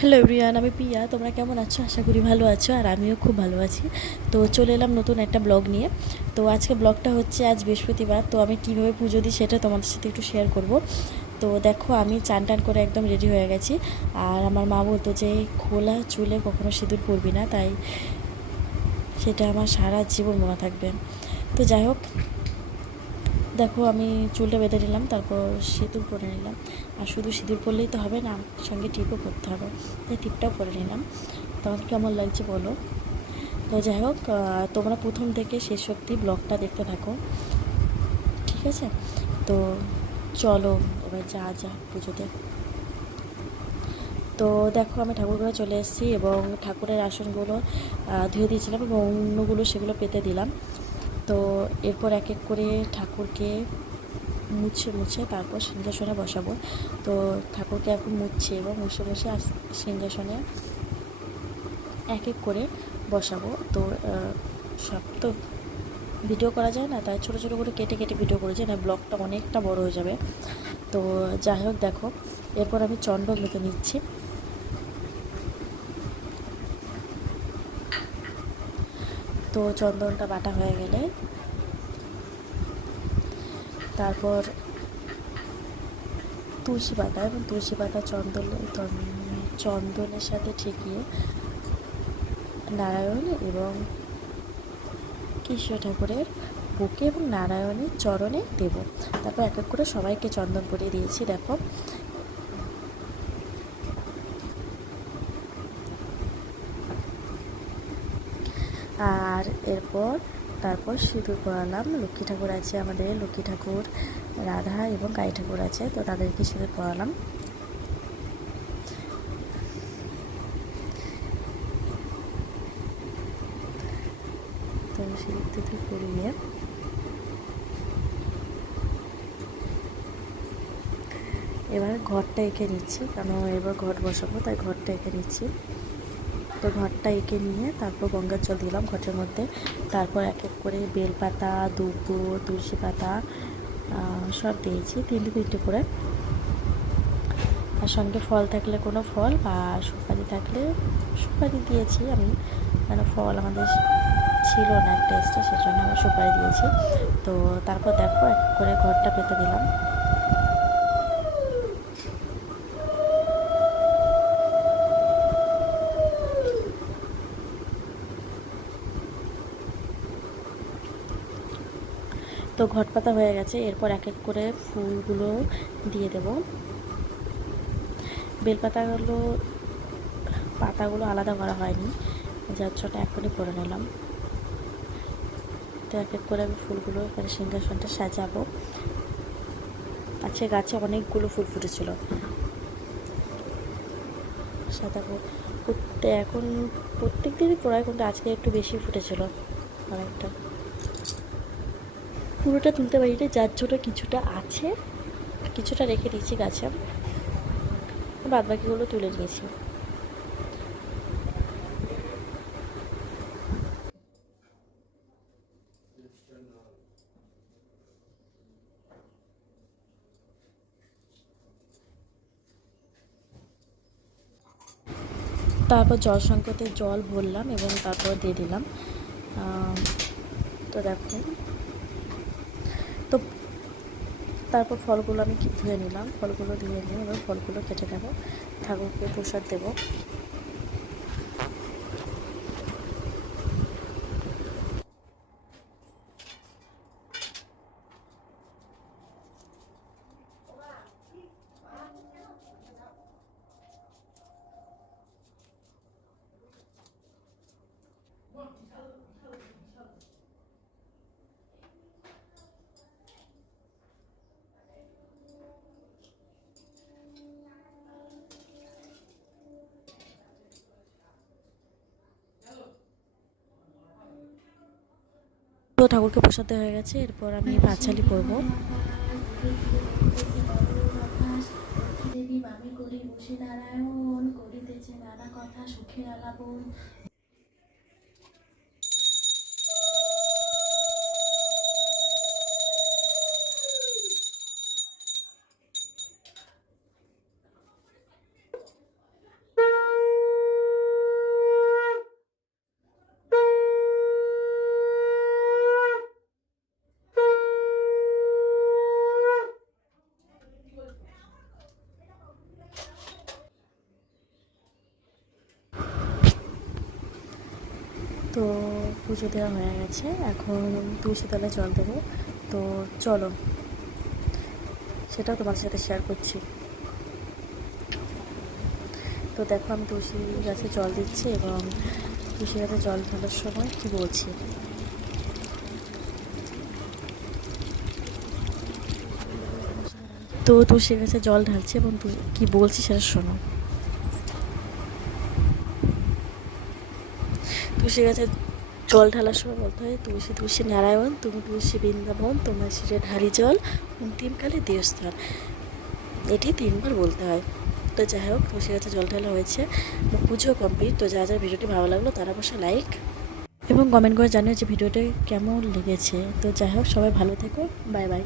Hello everyone, আমি পিয়া। তোমরা কেমন আছো? আশা করি ভালো আছো, আর আমিও খুব ভালো আছি। তো চলে এলাম নতুন একটা ব্লগ নিয়ে। তো আজকে ব্লগটা হচ্ছে, আজ বৃহস্পতিবার, তো আমি কীভাবে পুজো দিই সেটা তোমাদের সাথে একটু শেয়ার করব। তো দেখো, আমি চান টান করে একদম রেডি হয়ে গেছি। আর আমার মা বলতো যে খোলা চুলে কখনো সিঁদুর পরবি না, তাই সেটা আমার সারা জীবন মনে থাকবে। তো যাই হোক, দেখো আমি চুলটা বেঁধে নিলাম, তারপর সিঁদুর পরে নিলাম। আর শুধু সিঁদুর পরলেই তো হবে না, সঙ্গে টিপও পরতে হবে, তাই টিপটাও পরে নিলাম। তোমার কেমন লাগছে বলো। তো যাই হোক, তোমরা প্রথম থেকে শেষ অবধি ব্লগটা দেখতে থাকো, ঠিক আছে? তো চলো এবার যা পুজোতে। তো দেখো, আমি ঠাকুরঘরে চলে এসেছি এবং ঠাকুরের আসনগুলো ধুয়ে দিয়েছিলাম এবং অন্যগুলো সেগুলো পেতে দিলাম। তো এরপর এক এক করে ঠাকুরকে মুছে মুছে তারপর সিংহাসনে বসাবো। তো ঠাকুরকে এখন মুছছি এবং মুছে মুছে সিংহাসনে এক এক করে বসাবো। তো সব তো ভিডিও করা যায় না, তাই ছোটো ছোটো করে কেটে কেটে ভিডিও করেছি, না ব্লগটা অনেকটা বড় হয়ে যাবে। তো যাই হোক, দেখো এরপর আমি চন্দন মেখে নিচ্ছি। তো চন্দনটা বাটা হয়ে গেলে তারপর তুলসী পাতা এবং তুলসী পাতা চন্দনের সাথে ঠেকিয়ে নারায়ণ এবং কৃষ্ণ ঠাকুরের বুকে এবং নারায়ণের চরণে দেব। তারপর এক এক করে সবাইকে চন্দন পরিয়ে দিয়েছি, দেখো। আর তারপর সিঁদুর পরালাম। লক্ষ্মী ঠাকুর আছে আমাদের, লক্ষ্মী ঠাকুর, রাধা এবং কালী ঠাকুর আছে, তো তাদেরকে সিঁদুর পরালাম। তো সিঁদুর টিঁদুর পরিয়ে এবার ঘরটা এঁকে নিচ্ছি, কারণ এবার ঘট বসাবো, তাই ঘরটা এঁকে নিচ্ছি। তো ঘরটা এঁকে নিয়ে তারপর গঙ্গার জল দিলাম ঘটের মধ্যে। তারপর এক এক করে বেলপাতা, দুব্বো, তুলসী পাতা সব দিয়েছি, তিনটে তিনটে করে। আর সঙ্গে ফল থাকলে কোনো ফল, বা সুপারি থাকলে সুপারি দিয়েছি আমি, মানে ফল আমাদের ছিল না একটা এক্সট্রা, সেজন্য আমি সুপারি দিয়েছি। তো তারপর দেখো এক করে ঘরটা পেতে দিলাম। তো ঘট পাতা হয়ে গেছে, এরপর এক এক করে ফুলগুলো দিয়ে দেব। পাতাগুলো আলাদা করা হয়নি, যার জন্য এখনই করে নিলাম। তো এক এক করে আমি ফুলগুলো এখানে সিংহাসনটা সাজাবো। আজকে গাছে অনেকগুলো ফুল ফুটেছিল, সাজাবো। এখন প্রত্যেক দিনই পড়ায়, কিন্তু আজকে একটু বেশি ফুটেছিল অনেকটা। পুরোটা তুলতে পারিনি, যার জন্য কিছুটা আছে, কিছুটা রেখে দিয়েছি গাছে, বাদ বাকিগুলো তুলে নিয়েছি। তারপর জল সংকটে জল ভরলাম এবং তারপর দিয়ে দিলাম। তো দেখো, তো তারপর ফলগুলো আমি ধুয়ে নিলাম, ফলগুলো ধুয়ে নিয়ে এবার ফলগুলো কেটে নেবো, ঠাকুরকে প্রসাদ দেবো। তো ঠাকুরকে প্রসাদ দেওয়া হয়ে গেছে, এরপর আমি পাঁচালি পরবো। দেবী বামে করি বসে নারায়ণ, করিতেছে নানা কথা সুখের আলাপন। তো পুজো দেওয়া হয়ে গেছে, এখন তুলসী তলায় জল দেবো। তো চলো সেটাও তোমার সাথে শেয়ার করছি। তো দেখো আমি তুলসী গাছে জল দিচ্ছি এবং তুলসী গাছে জল ঢালার সময় কী বলছি। তো তুলসী গাছে জল ঢালছি এবং কী বলছি সেটা শোনো। তুলসী গাছে জল ঢালার সময় বলতে হয়, তুলসী তুলসী নারায়ণ, তুমি তুলসী বৃন্দাবন, তোমার শিরে ঢালি জল, অন্তিমকালে দেহস্থান। এটি 3বার বলতে হয়। তো যাই হোক, তুলসী গাছে জল ঢালা হয়েছে, পুজো কমপ্লিট। তো যা ভিডিওটি ভালো লাগলো তারা অবশ্যই লাইক এবং কমেন্ট করে জানিও যে ভিডিওটি কেমন লেগেছে। তো যাই হোক, সবাই ভালো থেকো, বাই বাই।